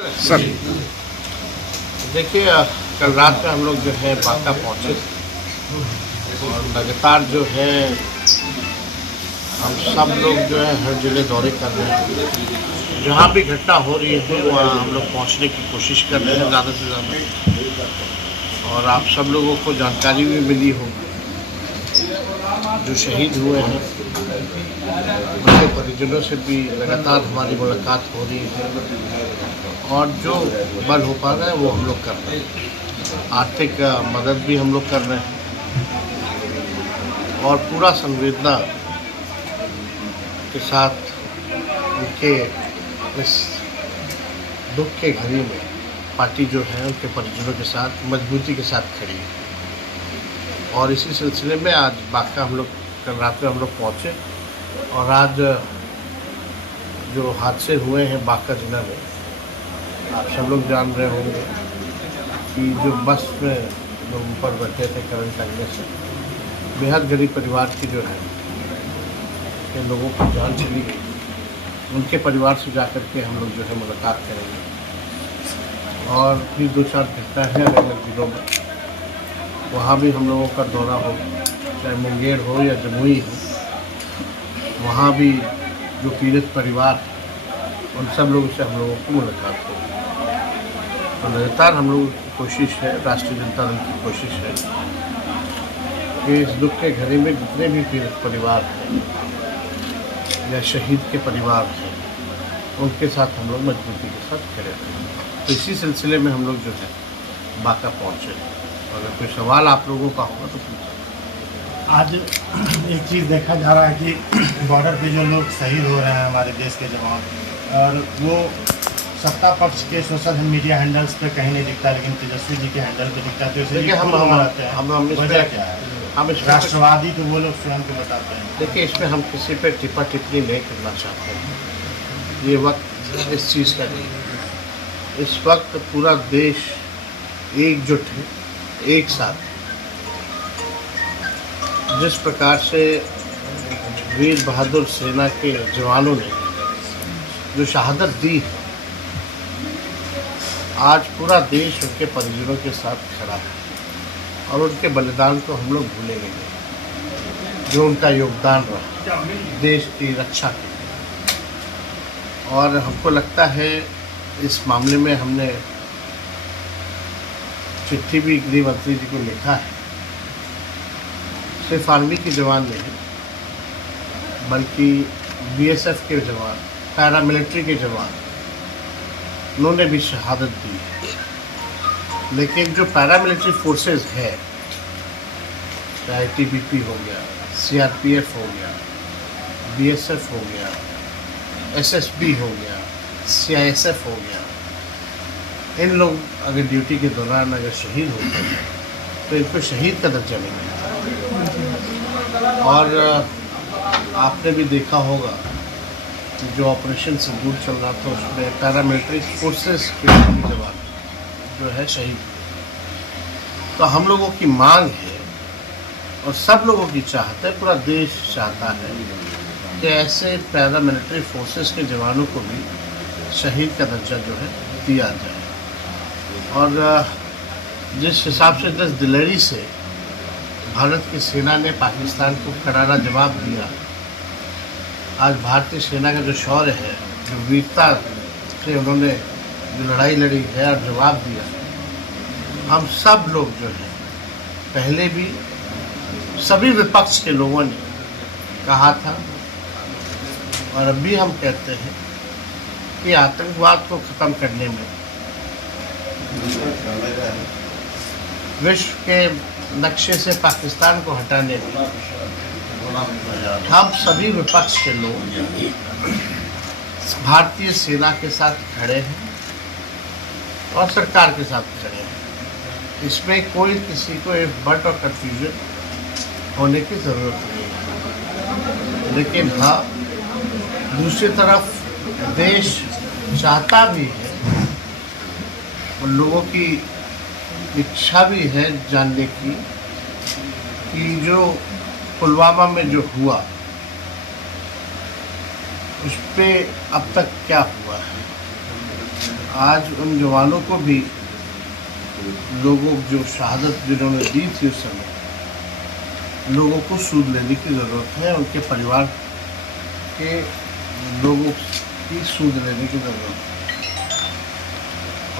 Sir देखिए, कल रात में हम लोग जो है बांका पहुँचे और लगातार जो है हम सब लोग जो है हर जगह दौरे कर रहे हैं। जहाँ भी घटना हो रही है वहाँ हम लोग पहुँचने की कोशिश कर रहे हैं ज़्यादा से ज़्यादा। और आप सब लोगों को जानकारी भी मिली होगी जो शहीद हुए हैं उनके परिजनों से भी लगातार हमारी मुलाकात हो रही है और जो बल हो पा रहा है वो हम लोग कर रहे हैं। आर्थिक मदद भी हम लोग कर रहे हैं और पूरा संवेदना के साथ उनके इस दुख के घड़ी में पार्टी जो है उनके परिजनों के साथ मजबूती के साथ खड़ी है। और इसी सिलसिले में आज बांका हम लोग कल रात में हम लोग पहुँचे और आज जो हादसे हुए हैं बांका जिला में, आप सब लोग जान रहे होंगे कि जो बस में लोग ऊपर बैठे थे करंट लगने से बेहद गरीब परिवार की जो है के लोगों की जान चली गई। उनके परिवार से जाकर के हम लोग जो है मुलाकात करेंगे और भी दो चार घटना है अलग अलग जिलों में, वहाँ भी हम लोगों का दौरा हो, चाहे मुंगेर हो या जमुई हो, वहाँ भी जो पीड़ित परिवार उन सब लोगों से हम लोगों की मुलाकात हो। तो लगातार हम लोगों की कोशिश है, राष्ट्रीय जनता दल की कोशिश है कि इस दुख के घड़ी में जितने भी पीड़ित परिवार हैं या शहीद के परिवार हैं उनके साथ हम लोग मजबूती के साथ खड़े रहें। तो इसी सिलसिले में हम लोग जो है बांका पहुँचे। अगर कोई सवाल आप लोगों का होगा तो पूछें। आज एक चीज़ देखा जा रहा है कि बॉर्डर पे जो लोग शहीद हो रहे हैं हमारे देश के जवान, और वो सत्ता पक्ष के सोशल मीडिया हैंडल्स पे कहीं नहीं दिखता, लेकिन तेजस्वी जी के हैंडल पे दिखता है। तो देखिए हम वजह क्या है? हम राष्ट्रवादी तो वो लोग स्वयं को बताते हैं। देखिए, इसमें हम किसी पे टिप्पा टिप्पणी नहीं करना चाहते हैं। ये वक्त इस चीज़ का नहीं है। इस वक्त पूरा देश एकजुट है, एक साथ। जिस प्रकार से वीर बहादुर सेना के जवानों ने जो शहादत दी है, आज पूरा देश उनके परिजनों के साथ खड़ा है और उनके बलिदान को हम लोग भूलेंगे नहीं, जो उनका योगदान रहा देश की रक्षा के लिए। और हमको लगता है इस मामले में हमने चिट्ठी भी गृह मंत्री जी को लिखा है। सिर्फ आर्मी के जवान नहीं बल्कि बीएसएफ के जवान, पैरामिलिट्री के जवान, उन्होंने भी शहादत दी है। लेकिन जो पैरामिलिट्री फोर्सेस है, चाहे टीबीपी हो गया, सीआरपीएफ हो गया, बीएसएफ हो गया, एसएसबी हो गया, सीआईएसएफ हो गया, इन लोग अगर ड्यूटी के दौरान अगर शहीद होते हैं तो इनको शहीद का दर्जा नहीं मिलता। और आपने भी देखा होगा जो ऑपरेशन सिंदूर चल रहा था उसमें पैरामिलिट्री फोर्सेस के जवान जो है शहीद हुए। तो हम लोगों की मांग है और सब लोगों की चाहत है, पूरा देश चाहता है कि ऐसे पैरामिलिट्री फोर्सेस के जवानों को भी शहीद का दर्जा जो है दिया जाए। और जिस हिसाब से जिस दिलेरी से भारत की सेना ने पाकिस्तान को करारा जवाब दिया, आज भारतीय सेना का जो शौर्य है, जो वीरता से उन्होंने जो लड़ाई लड़ी है और जवाब दिया, हम सब लोग जो है पहले भी सभी विपक्ष के लोगों ने कहा था और अब भी हम कहते हैं कि आतंकवाद को ख़त्म करने में, विश्व के नक्शे से पाकिस्तान को हटाने में हम सभी विपक्ष के लोग भारतीय सेना के साथ खड़े हैं और सरकार के साथ खड़े हैं। इसमें कोई किसी को एक बट और कन्फ्यूजन होने की ज़रूरत नहीं है। लेकिन हाँ, दूसरी तरफ देश चाहता भी है, उन लोगों की इच्छा भी है जानने की कि जो पुलवामा में जो हुआ उस पर अब तक क्या हुआ है। आज उन जवानों को भी लोगों जो शहादत जिन्होंने दी थी उस समय, लोगों को सूद लेने की ज़रूरत है, उनके परिवार के लोगों की सूद लेने की ज़रूरत है।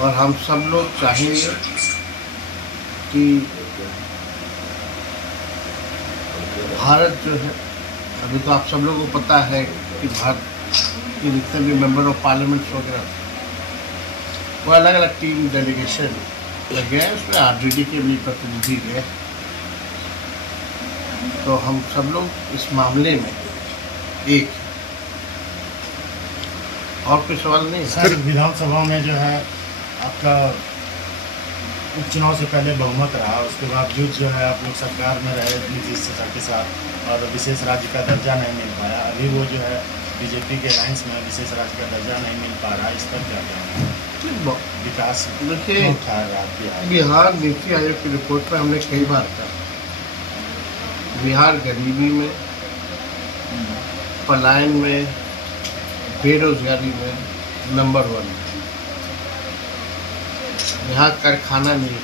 और हम सब लोग चाहेंगे कि भारत जो है, अभी तो आप सब लोगों को पता है कि भारत के जितने भी मेंबर ऑफ पार्लियामेंट वगैरह वो अलग अलग टीम डेलीगेशन लगे हैं, उसमें आरजेडी के भी प्रतिनिधि गए। तो हम सब लोग इस मामले में एक और कोई सवाल नहीं है। सर, विधानसभा में जो है आपका उपचुनाव से पहले बहुमत रहा, उसके बावजूद जो है आप लोग सरकार में रहे नीतीश सरकार के साथ और विशेष राज्य का दर्जा नहीं मिल पाया। अभी वो जो है बीजेपी के अलायंस में विशेष राज्य का दर्जा नहीं मिल पा रहा, इस पर क्या कहना है? विकास देखिए, क्यों उठा रहा है बिहार नीति आयोग की रिपोर्ट में हमने कई बार कहा, बिहार गरीबी में, पलायन में, बेरोजगारी में नंबर 1। यहाँ कारखाना नहीं है,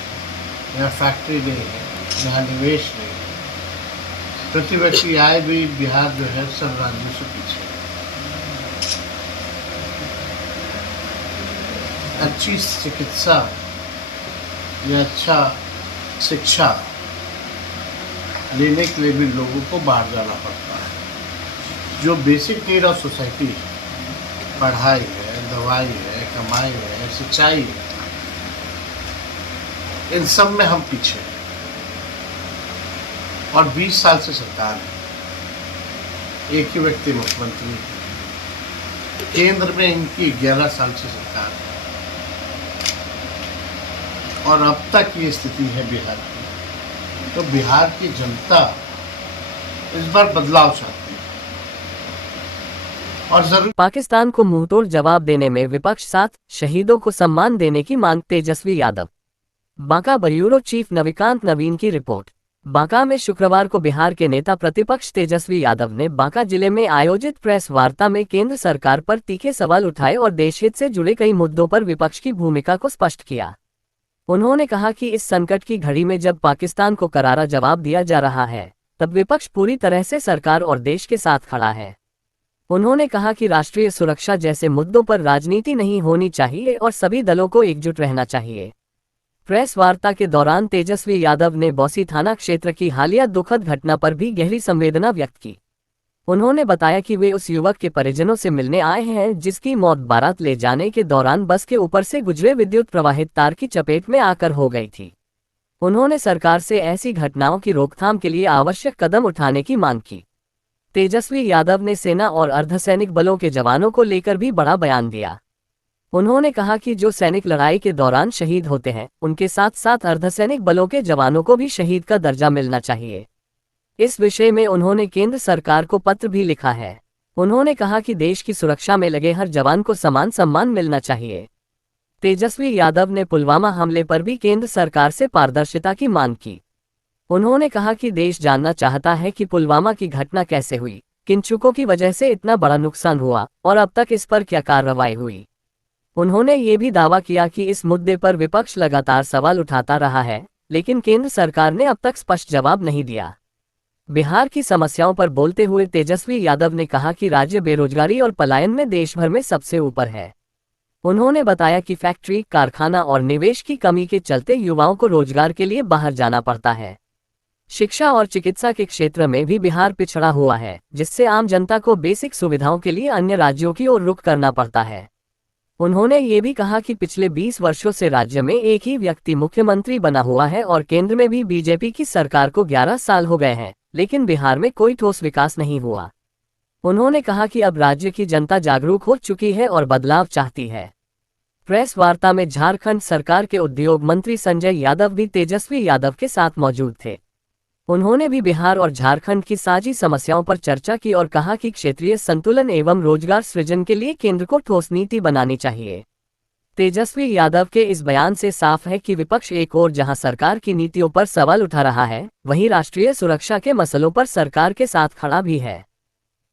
यहाँ फैक्ट्री नहीं है, यहाँ निवेश नहीं है। प्रति व्यक्ति आय भी बिहार जो है सब राज्यों से पीछे है। अच्छी चिकित्सा या अच्छा शिक्षा लेने के लिए भी लोगों को बाहर जाना पड़ता है। जो बेसिक नीड ऑफ सोसाइटी है, पढ़ाई है, दवाई है, कमाई है, सिंचाई है, इन सब में हम पीछे हैं। और 20 साल से सरकार है, एक ही व्यक्ति मुख्यमंत्री है, केंद्र में इनकी 11 साल से सरकार है, और अब तक ये स्थिति है बिहार की। तो बिहार की जनता इस बार बदलाव चाहती है और जरूर। पाकिस्तान को मुंहतोड़ जवाब देने में विपक्ष साथ, शहीदों को सम्मान देने की मांग, तेजस्वी यादव। बांका ब्यूरो चीफ नविकांत नवीन की रिपोर्ट। बांका में शुक्रवार को बिहार के नेता प्रतिपक्ष तेजस्वी यादव ने बांका जिले में आयोजित प्रेस वार्ता में केंद्र सरकार पर तीखे सवाल उठाए और देशहित से जुड़े कई मुद्दों पर विपक्ष की भूमिका को स्पष्ट किया। उन्होंने कहा कि इस संकट की घड़ी में जब पाकिस्तान को करारा जवाब दिया जा रहा है, तब विपक्ष पूरी तरह से सरकार और देश के साथ खड़ा है। उन्होंने कहा कि राष्ट्रीय सुरक्षा जैसे मुद्दों पर राजनीति नहीं होनी चाहिए और सभी दलों को एकजुट रहना चाहिए। प्रेस वार्ता के दौरान तेजस्वी यादव ने बौंसी थाना क्षेत्र की हालिया दुखद घटना पर भी गहरी संवेदना व्यक्त की। उन्होंने बताया कि वे उस युवक के परिजनों से मिलने आए हैं जिसकी मौत बारात ले जाने के दौरान बस के ऊपर से गुजरे विद्युत प्रवाहित तार की चपेट में आकर हो गई थी। उन्होंने सरकार से ऐसी घटनाओं की रोकथाम के लिए आवश्यक कदम उठाने की मांग की। तेजस्वी यादव ने सेना और अर्धसैनिक बलों के जवानों को लेकर भी बड़ा बयान दिया। उन्होंने कहा कि जो सैनिक लड़ाई के दौरान शहीद होते हैं, उनके साथ साथ अर्धसैनिक बलों के जवानों को भी शहीद का दर्जा मिलना चाहिए। इस विषय में उन्होंने केंद्र सरकार को पत्र भी लिखा है। उन्होंने कहा कि देश की सुरक्षा में लगे हर जवान को समान सम्मान मिलना चाहिए। तेजस्वी यादव ने पुलवामा हमले पर भी केंद्र सरकार से पारदर्शिता की मांग की। उन्होंने कहा कि देश जानना चाहता है कि पुलवामा की घटना कैसे हुई, किन चूकों की वजह से इतना बड़ा नुकसान हुआ और अब तक इस पर क्या कार्रवाई हुई। उन्होंने ये भी दावा किया कि इस मुद्दे पर विपक्ष लगातार सवाल उठाता रहा है, लेकिन केंद्र सरकार ने अब तक स्पष्ट जवाब नहीं दिया। बिहार की समस्याओं पर बोलते हुए तेजस्वी यादव ने कहा कि राज्य बेरोजगारी और पलायन में देश भर में सबसे ऊपर है। उन्होंने बताया कि फैक्ट्री, कारखाना और निवेश की कमी के चलते युवाओं को रोजगार के लिए बाहर जाना पड़ता है। शिक्षा और चिकित्सा के क्षेत्र में भी बिहार पिछड़ा हुआ है, जिससे आम जनता को बेसिक सुविधाओं के लिए अन्य राज्यों की ओर रुख करना पड़ता है। उन्होंने ये भी कहा कि पिछले 20 वर्षों से राज्य में एक ही व्यक्ति मुख्यमंत्री बना हुआ है और केंद्र में भी बीजेपी की सरकार को 11 साल हो गए हैं, लेकिन बिहार में कोई ठोस विकास नहीं हुआ। उन्होंने कहा कि अब राज्य की जनता जागरूक हो चुकी है और बदलाव चाहती है। प्रेस वार्ता में झारखंड सरकार के उद्योग मंत्री संजय यादव भी तेजस्वी यादव के साथ मौजूद थे। उन्होंने भी बिहार और झारखंड की साझी समस्याओं पर चर्चा की और कहा कि क्षेत्रीय संतुलन एवं रोजगार सृजन के लिए केंद्र को ठोस नीति बनानी चाहिए। तेजस्वी यादव के इस बयान से साफ है कि विपक्ष एक ओर जहां सरकार की नीतियों पर सवाल उठा रहा है, वहीं राष्ट्रीय सुरक्षा के मसलों पर सरकार के साथ खड़ा भी है।